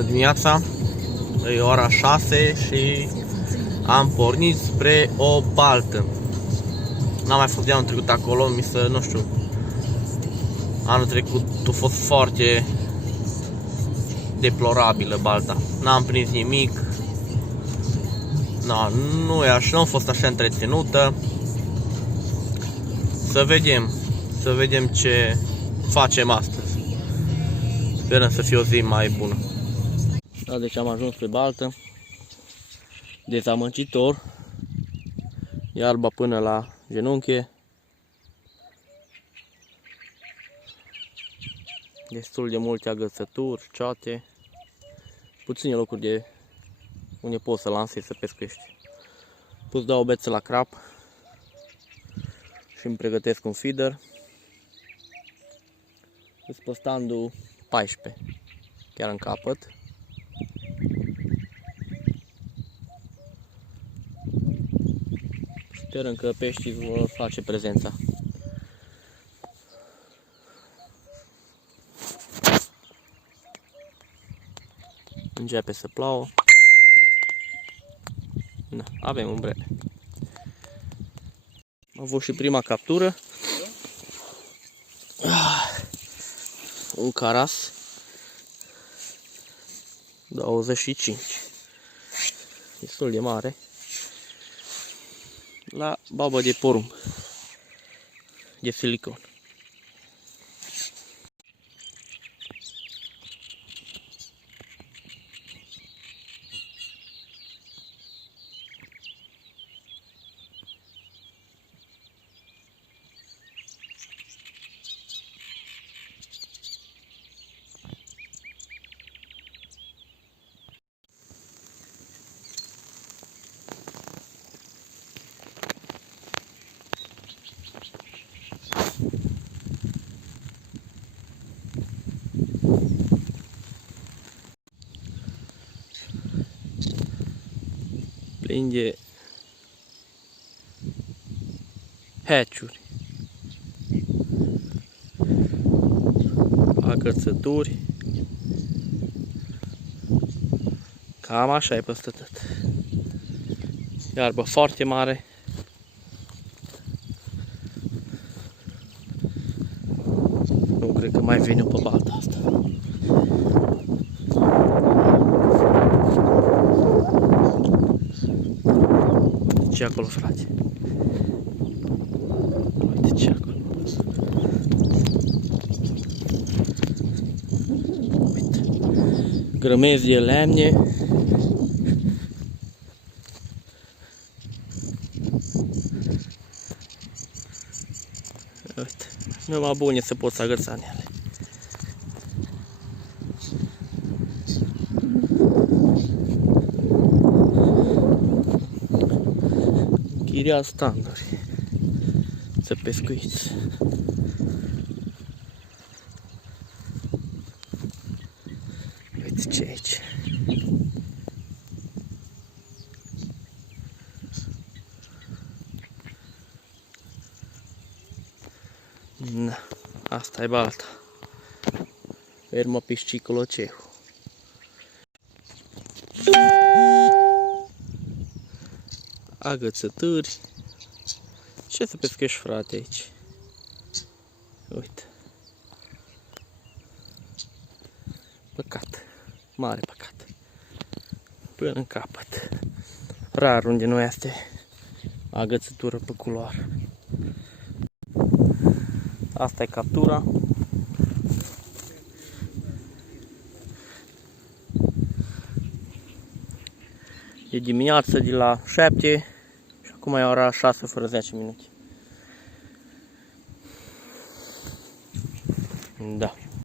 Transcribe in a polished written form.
Bună dimineața, e ora 6 și am pornit spre o baltă. N-am mai fost de anul trecut acolo, nu știu. Anul trecut a fost foarte deplorabilă balta. N-am prins nimic. Nu a fost așa întreținută. Să vedem ce facem astăzi. Sperăm să fie o zi mai bună. Da, deci am ajuns pe baltă. Dezamăgitor. Iarba până la genunchi. Destul de multe agățături, ceate. Puține locuri unde poți să lansezi să pescuiești. Pot da o beță la crap și îmi pregătesc un feeder. Sunt pe standul 14, chiar în capăt. Sperăm că peștii vor face prezența. Începe să plouă. Da, avem umbrele. Am avut și prima captură. Un caras 25. Destul de mare. La babă de porumb. De silicon. Plin de hatch-uri, agățături, cam așa e peste tot. Iarbă foarte mare. Nu cred că mai vine pe balta asta. Ce acolo, frate? Uite ce acolo. Uite. Grămezi de lemne. Uite. Numai bune să poți agăța în ele. Chiria standuri să pescuiți. Uite ce aici. Na, asta e balta. Fermă piscicolo cehu. Agățături. Ce să pescuiești, frate, aici? Uite. Păcat. Mare păcat. Până în capăt. Rar unde nu este agățătură pe culoare. Asta e captura. E dimineața de la 7 și acum e ora 6 fără 10 minute. Da.